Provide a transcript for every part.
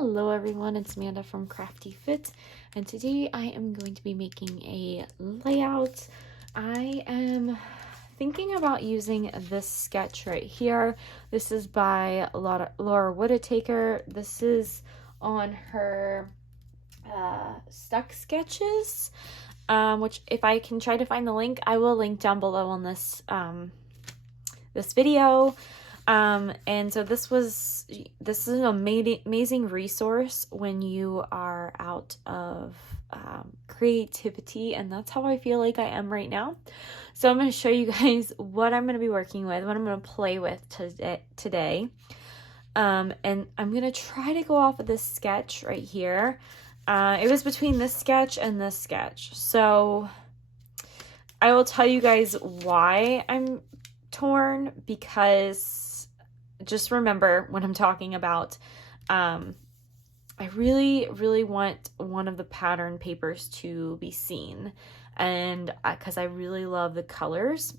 Hello everyone, it's Amanda from Crafty Fit, and today I am going to be making a layout. I am thinking about using this sketch right here. This is by Laura Whittaker. This is on her stuck sketches, which if I can try to find the link, I will link down below on this this video. And so this is an amazing resource when you are out of creativity, and that's how I feel like I am right now. So I'm going to show you guys what I'm going to be working with, what I'm going to play with today. And I'm going to try to go off of this sketch right here. It was between this sketch and this sketch. So I will tell you guys why I'm torn, because just remember when I'm talking about, I really want one of the pattern papers to be seen, and because I really love the colors.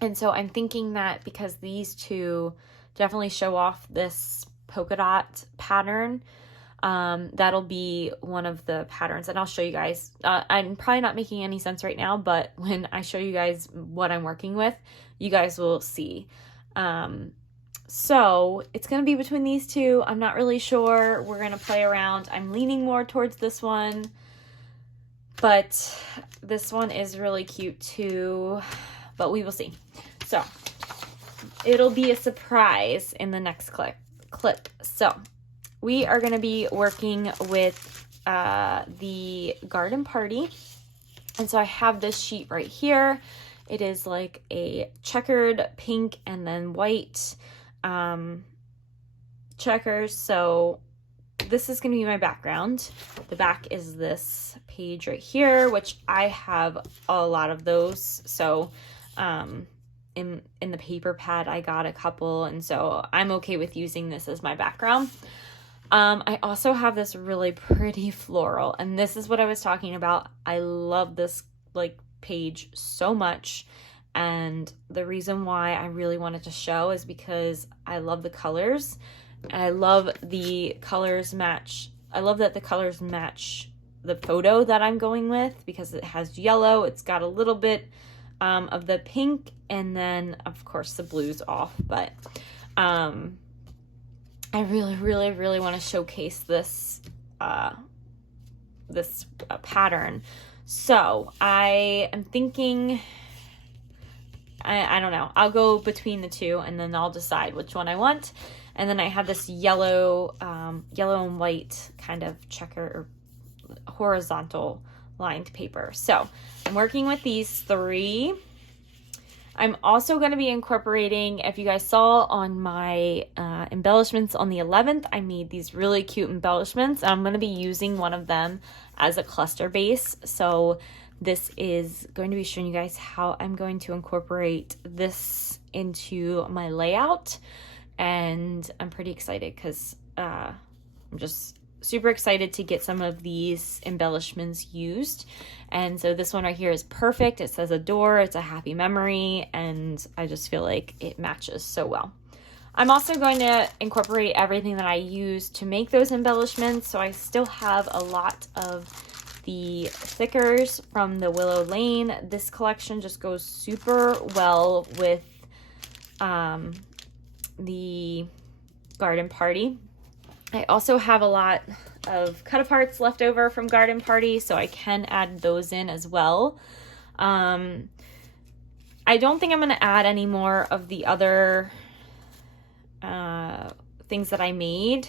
And so I'm thinking that because these two definitely show off this polka dot pattern, that'll be one of the patterns, and I'll show you guys. I'm probably not making any sense right now, but when I show you guys what I'm working with, you guys will see. So it's going to be between these two. I'm not really sure. We're going to play around. I'm leaning more towards this one, but this one is really cute too, but we will see. So it'll be a surprise in the next clip. So we are going to be working with the garden party. And so I have this sheet right here. It is like a checkered pink and then white checkers. So this is going to be my background. The back is this page right here, which I have a lot of those. So in the paper pad I got a couple, and so I'm okay with using this as my background. I also have this really pretty floral, and this is what I was talking about. I love this page so much, and the reason why I really wanted to show is because I love the colors. I love the colors match. I love that the colors match the photo that I'm going with, because it has yellow, it's got a little bit of the pink, and then of course the blue's off, but I really want to showcase this this pattern. So I am thinking, I don't know, I'll go between the two and then I'll decide which one I want. And then I have this yellow and white kind of checker or horizontal lined paper. So I'm working with these three. I'm also going to be incorporating, if you guys saw on my embellishments on the 11th, I made these really cute embellishments. I'm going to be using one of them as a cluster base. So this is going to be showing you guys how I'm going to incorporate this into my layout. And I'm pretty excited because I'm just super excited to get some of these embellishments used. And so this one right here is perfect. It says adore, it's a happy memory, and I just feel like it matches so well. I'm also going to incorporate everything that I used to make those embellishments. So I still have a lot of the thickers from the Willow Lane. This collection just goes super well with the garden party. I also have a lot of cut-aparts left over from Garden Party, so I can add those in as well. I don't think I'm going to add any more of the other things that I made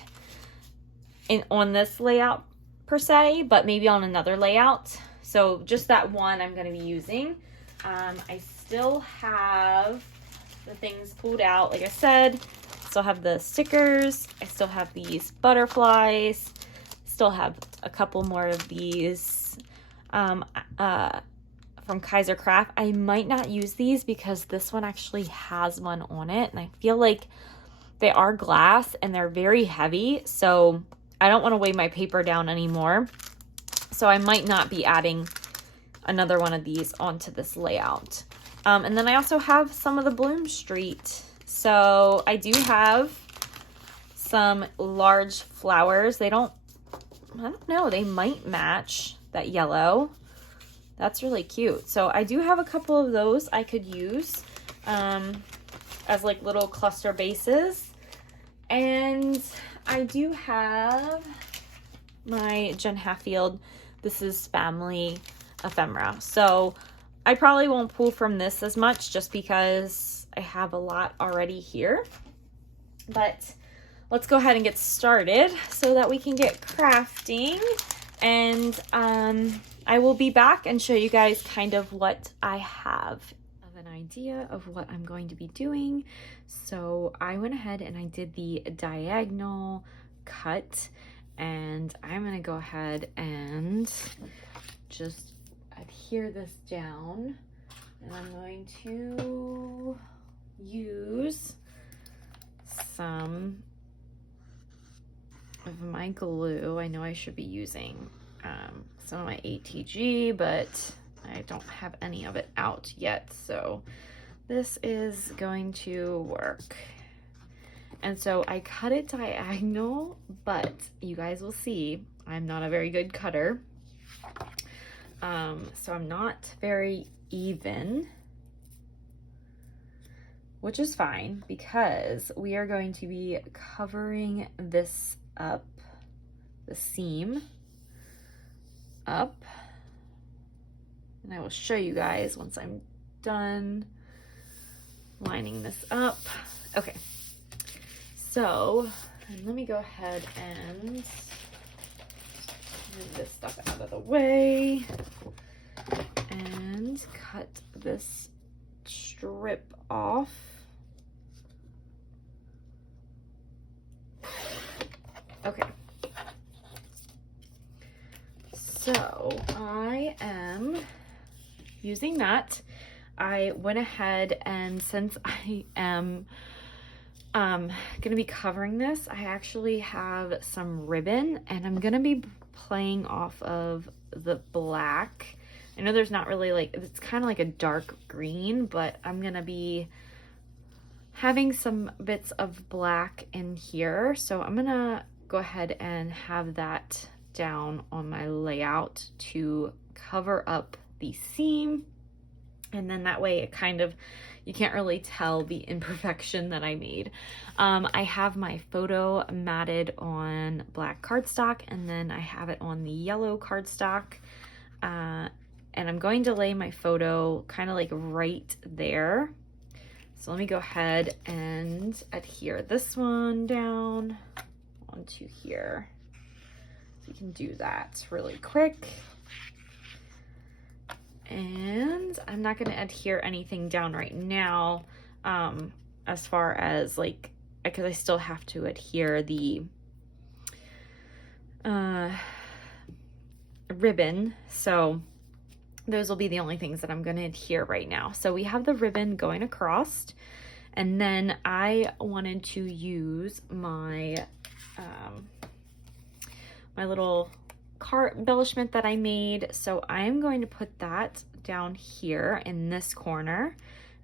on this layout per se, but maybe on another layout. So just that one I'm going to be using. I still have the things pulled out, like I said. Still have the stickers. I still have these butterflies. Still have a couple more of these from Kaiser Craft. I might not use these because this one actually has one on it, and I feel like they are glass and they're very heavy, so I don't want to weigh my paper down anymore. So I might not be adding another one of these onto this layout. And then I also have some of the Bloom Street. So I do have some large flowers. They don't, I don't know, they might match that yellow. That's really cute. So I do have a couple of those I could use as like little cluster bases. And I do have my Jen Hatfield, this is Family Ephemera. So I probably won't pull from this as much just because I have a lot already here. But let's go ahead and get started so that we can get crafting. And I will be back and show you guys kind of what I have of an idea of what I'm going to be doing. So I went ahead and I did the diagonal cut, and I'm going to go ahead and just adhere this down, and I'm going to use some of my glue. I know I should be using some of my ATG, but I don't have any of it out yet, so this is going to work. And so I cut it diagonal, but you guys will see I'm not a very good cutter, so I'm not very even, which is fine because we are going to be covering this up, the seam up, and I will show you guys once I'm done lining this up. Okay, so let me go ahead and move this stuff out of the way and cut this strip off. Okay, so I am using that. I went ahead, and since I am gonna be covering this, I actually have some ribbon, and I'm gonna be playing off of the black. I know there's not really like, it's kind of like a dark green, but I'm gonna be having some bits of black in here, so I'm gonna go ahead and have that down on my layout to cover up the seam, and then that way it kind of, you can't really tell the imperfection that I made. I have my photo matted on black cardstock, and then I have it on the yellow cardstock, and I'm going to lay my photo kind of like right there. So let me go ahead and adhere this one down onto here. So you can do that really quick. And I'm not going to adhere anything down right now, as far as like, because I still have to adhere the ribbon. So those will be the only things that I'm going to adhere right now. So we have the ribbon going across, and then I wanted to use my my little card embellishment that I made. So I am going to put that down here in this corner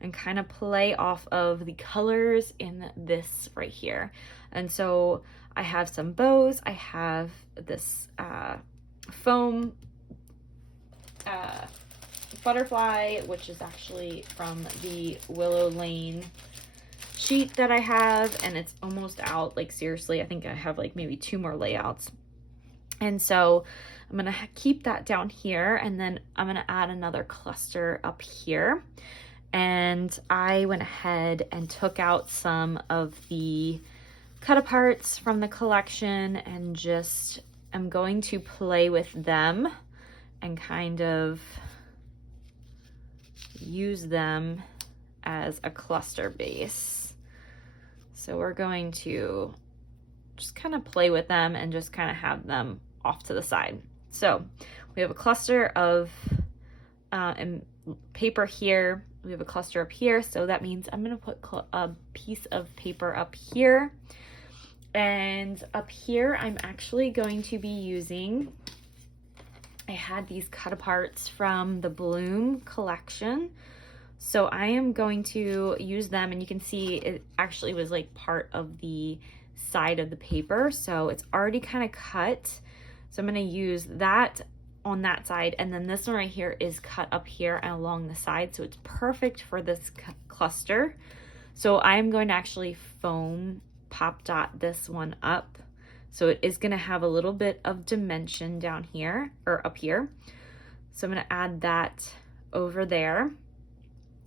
and kind of play off of the colors in this right here. And so I have some bows. I have this foam butterfly, which is actually from the Willow Lane sheet that I have, and it's almost out. Like seriously, I think I have like maybe 2 more layouts. And so I'm gonna keep that down here, and then I'm gonna add another cluster up here. And I went ahead and took out some of the cut aparts from the collection, and just I'm going to play with them and kind of use them as a cluster base. So we're going to just kind of play with them and just kind of have them off to the side. So we have a cluster of paper here. We have a cluster up here. So that means I'm going to put a piece of paper up here. And up here, I'm actually going to be using, I had these cut aparts from the Bloom collection. So I am going to use them, and you can see it actually was like part of the side of the paper. So it's already kind of cut. So I'm going to use that on that side. And then this one right here is cut up here and along the side. So it's perfect for this cluster. So I'm going to actually foam pop dot this one up. So it is going to have a little bit of dimension down here or up here. So I'm going to add that over there.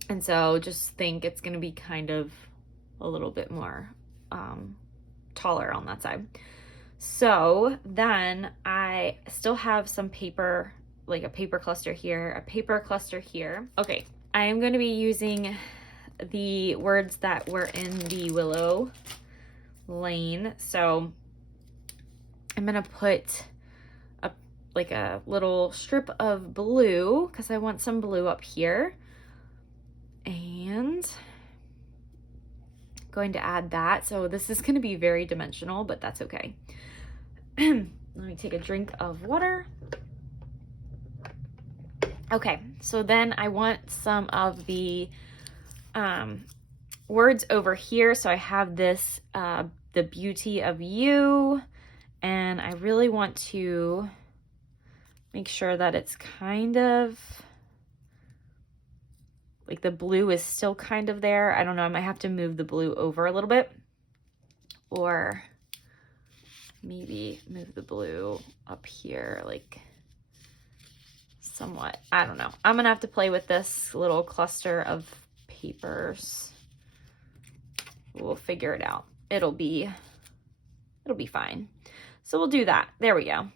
And so just think it's going to be kind of a little bit more taller on that side. So then I still have some paper, like a paper cluster here, a paper cluster here. Okay, I am going to be using the words that were in the willow lane. So I'm going to put like a little strip of blue because I want some blue up here. And going to add that. So this is going to be very dimensional, but that's okay. Let me take a drink of water. Okay, so then I want some of the words over here. So I have this, the beauty of you, and I really want to make sure that it's kind of like the blue is still kind of there. I don't know, I might have to move the blue over a little bit, or maybe move the blue up here like somewhat. I don't know. I'm gonna have to play with this little cluster of papers. We'll figure it out. It'll be fine. So we'll do that. There we go.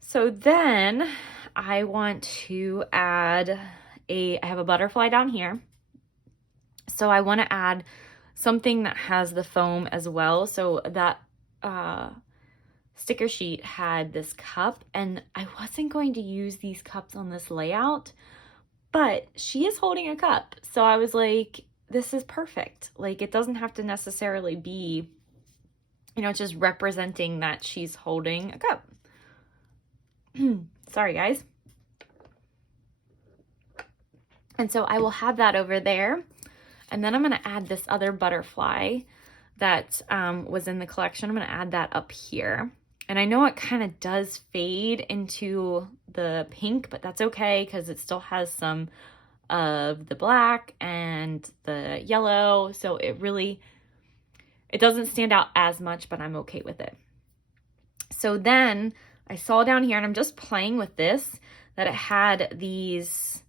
So then I want to add I have a butterfly down here. So I want to add something that has the foam as well. So that sticker sheet had this cup, and I wasn't going to use these cups on this layout, but she is holding a cup. So I was like, this is perfect. Like, it doesn't have to necessarily be, you know, just representing that she's holding a cup. Sorry, guys. And so I will have that over there. And then I'm going to add this other butterfly that was in the collection. I'm going to add that up here. And I know it kind of does fade into the pink, but that's okay because it still has some of the black and the yellow. So it doesn't stand out as much, but I'm okay with it. So then I saw down here, and I'm just playing with this, that it had these,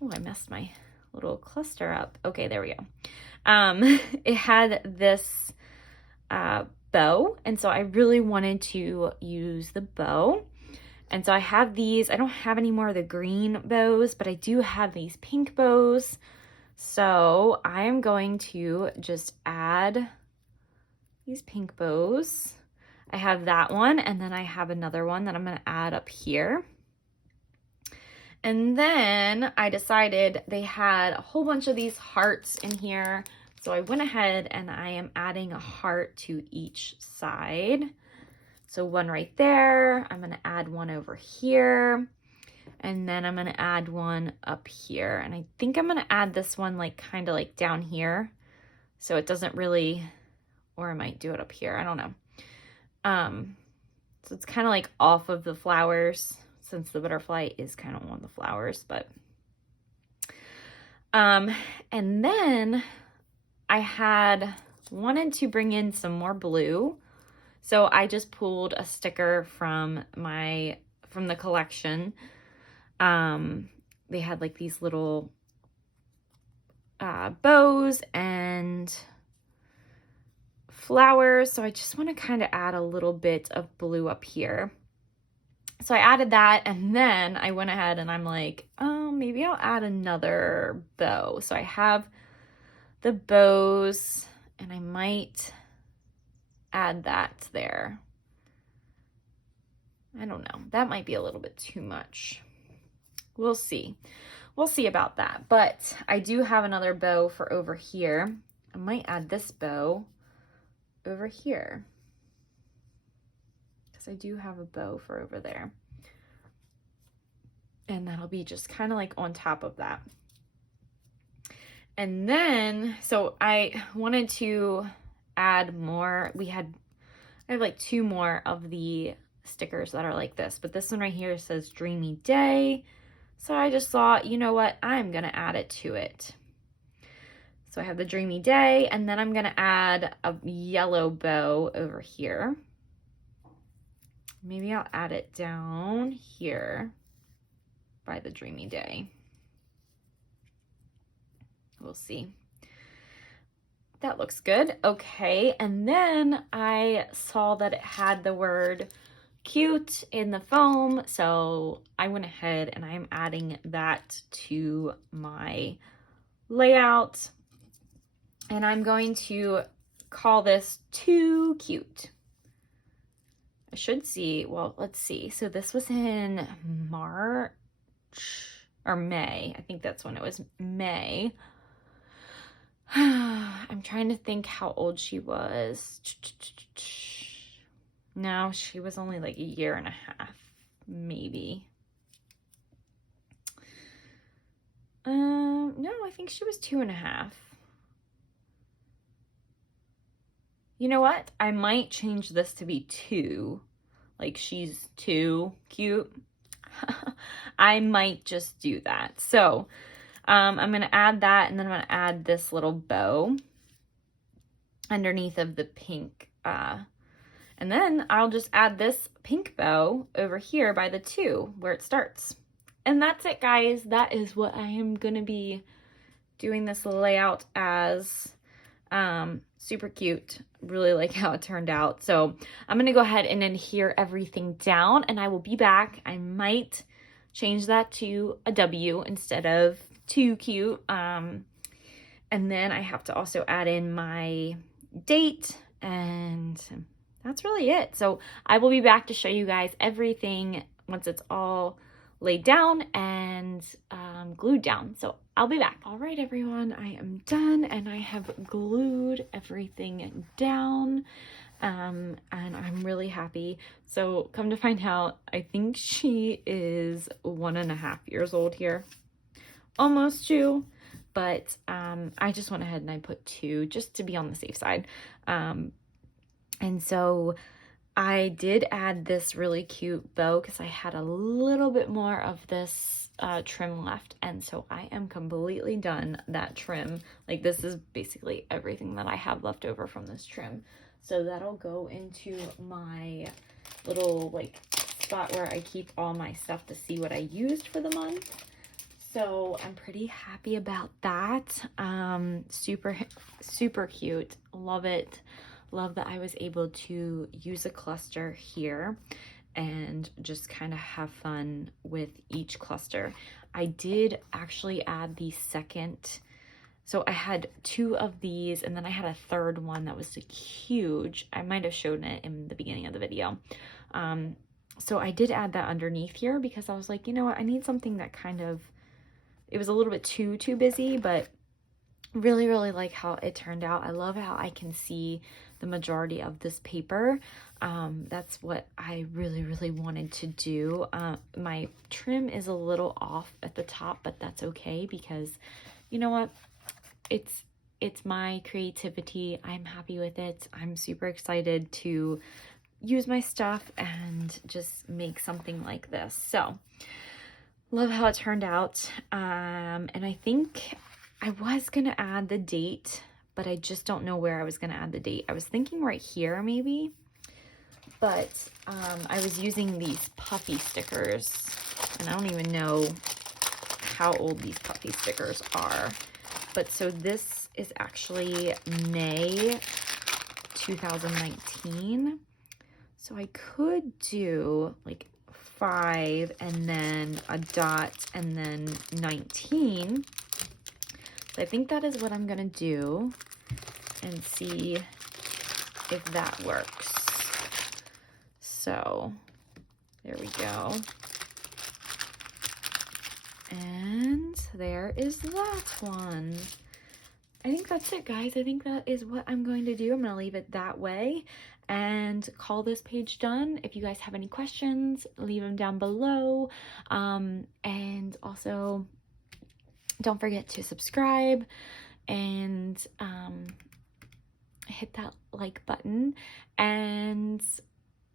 oh, I messed my little cluster up. Okay, there we go. It had this bow, and so I really wanted to use the bow. And so I have these. I don't have any more of the green bows, but I do have these pink bows. So I am going to just add these pink bows. I have that one, and then I have another one that I'm going to add up here. And then I decided they had a whole bunch of these hearts in here. So I went ahead and I am adding a heart to each side. So one right there. I'm going to add one over here. And then I'm going to add one up here. And I think I'm going to add this one like kind of like down here. So it doesn't really, or I might do it up here. I don't know. So it's kind of like off of the flowers, since the butterfly is kind of on the flowers, but, and then I wanted to bring in some more blue. So I just pulled a sticker from the collection. They had like these little, bows and flowers. So I just want to kind of add a little bit of blue up here. So I added that, and then I went ahead and I'm like, oh, maybe I'll add another bow. So I have the bows, and I might add that there. I don't know. That might be a little bit too much. We'll see. We'll see about that. But I do have another bow for over here. I might add this bow over here, because I do have a bow for over there. And that'll be just kind of like on top of that. And then, so I wanted to add more. I have like 2 more of the stickers that are like this, but this one right here says Dreamy Day. So I just thought, you know what, I'm gonna add it to it. So I have the Dreamy Day, and then I'm gonna add a yellow bow over here. Maybe I'll add it down here by the Dreamy Day. We'll see. That looks good. Okay, and then I saw that it had the word cute in the foam, so I went ahead and I'm adding that to my layout, and I'm going to call this Too Cute. I should see, well, let's see. So this was in March or May. I think that's when it was, May. I'm trying to think how old she was. No, she was only like 1.5 years, maybe. No, I think she was 2.5. You know what? I might change this to be 2. Like she's too cute. I might just do that. So I'm going to add that, and then I'm going to add this little bow underneath of the pink. And then I'll just add this pink bow over here by the 2 where it starts. And that's it, guys. That is what I am going to be doing this layout as. Super cute. Really like how it turned out. So I'm going to go ahead and adhere everything down, and I will be back. I might change that to a W instead of Too Cute. And then I have to also add in my date, and that's really it. So I will be back to show you guys everything once it's all laid down and glued down. So I'll be back. All right, everyone, I am done, and I have glued everything down, and I'm really happy. So come to find out, I think she is 1.5 years old here, almost 2, but I just went ahead and I put 2 just to be on the safe side. And so I did add this really cute bow because I had a little bit more of this trim left, and so I am completely done that trim. Like, this is basically everything that I have left over from this trim. So that'll go into my little like spot where I keep all my stuff to see what I used for the month. So I'm pretty happy about that. Super cute. Love it. Love that I was able to use a cluster here and just kind of have fun with each cluster. I did actually add the second, so I had 2 of these, and then I had a third one that was like huge. I might have shown it in the beginning of the video. So I did add that underneath here because I was like, you know what, I need something that kind of, it was a little bit too busy, but really like how it turned out. I love how I can see the majority of this paper. That's what I really wanted to do. My trim is a little off at the top, but that's okay because you know what, it's my creativity. I'm happy with it. I'm super excited to use my stuff and just make something like this. So love how it turned out. And I think I was gonna add the date, but I just don't know where I was gonna add the date. I was thinking right here maybe, but I was using these puffy stickers, and I don't even know how old these puffy stickers are. But so this is actually May 2019. So I could do like 5 and then a dot and then 19. So I think that is what I'm gonna do and see if that works. So there we go. And there is that one. I think that's it, guys. I think that is what I'm going to do. I'm going to leave it that way and call this page done. If you guys have any questions, leave them down below. And also, don't forget to subscribe and hit that like button. And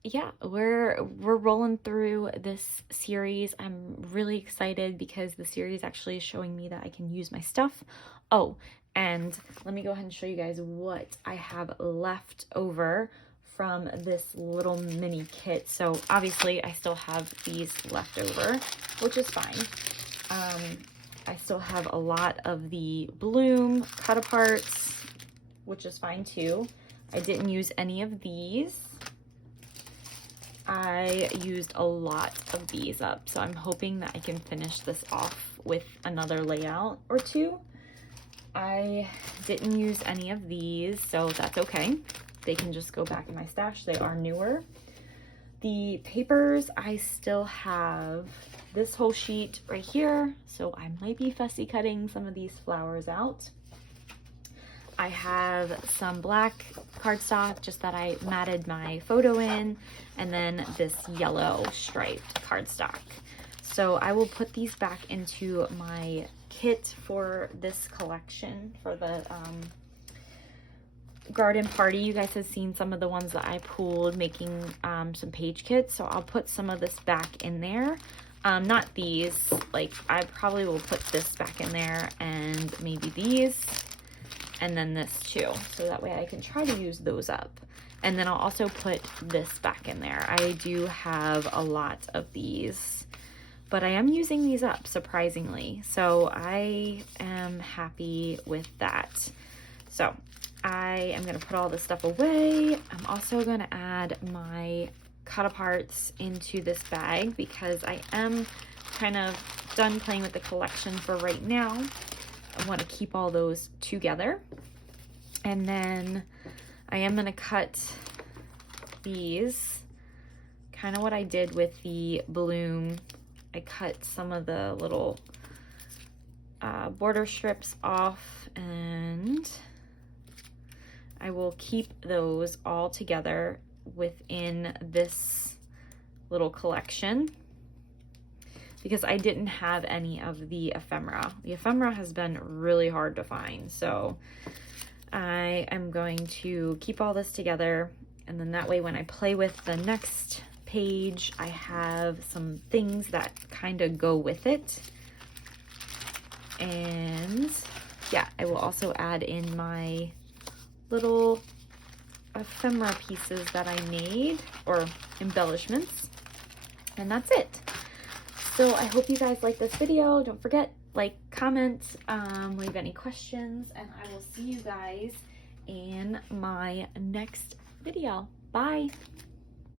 yeah, we're rolling through this series. I'm really excited because the series actually is showing me that I can use my stuff. Oh, and let me go ahead and show you guys what I have left over from this little mini kit. So obviously I still have these left over, which is fine. I still have a lot of the bloom cut aparts, which is fine too. I didn't use any of these. I used a lot of these up, so I'm hoping that I can finish this off with another layout or two. I didn't use any of these, so that's okay. They can just go back in my stash. They are newer. The papers, I still have this whole sheet right here, so I might be fussy cutting some of these flowers out. I have some black cardstock just that I matted my photo in, and then this yellow striped cardstock. So I will put these back into my kit for this collection for the garden party. You guys have seen some of the ones that I pulled making some page kits, so I'll put some of this back in there. Not these, like I probably will put this back in there and maybe these. And then this too, so that way I can try to use those up. And then I'll also put this back in there. I do have a lot of these, but I am using these up surprisingly. So I am happy with that. So I am gonna put all this stuff away. I'm also gonna add my cut aparts into this bag because I am kind of done playing with the collection for right now. I want to keep all those together. And then I am going to cut these, kind of what I did with the bloom. I cut some of the little border strips off, and I will keep those all together within this little collection, because I didn't have any of the ephemera. The ephemera has been really hard to find, so I am going to keep all this together, and then that way when I play with the next page, I have some things that kind of go with it. And yeah, I will also add in my little ephemera pieces that I made, or embellishments, and that's it. So I hope you guys like this video. Don't forget, like, comment, leave any questions, and I will see you guys in my next video. Bye.